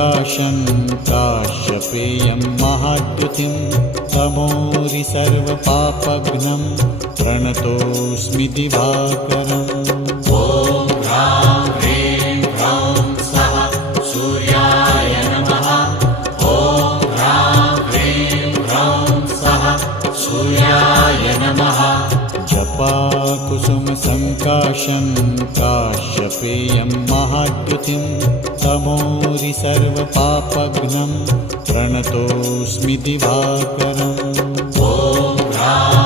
सङ्काशं काश्यपेयं महाद्युतिं तमोरि सर्वपापघ्नं प्रणतोऽस्मि दिवाकरम्। ॐ ह्रां ह्रीं ह्रौं स्वः सूर्याय नमः। ॐ ह्रां ह्रीं ह्रौं स्वः सूर्याय नमः। जपाकुसुमसङ्काशं काश्यपेयं महाद्युतिं तमोरि सर्वपापघ्नं प्रणतोऽस्मि दिवाकरम्। ॐ ह्रां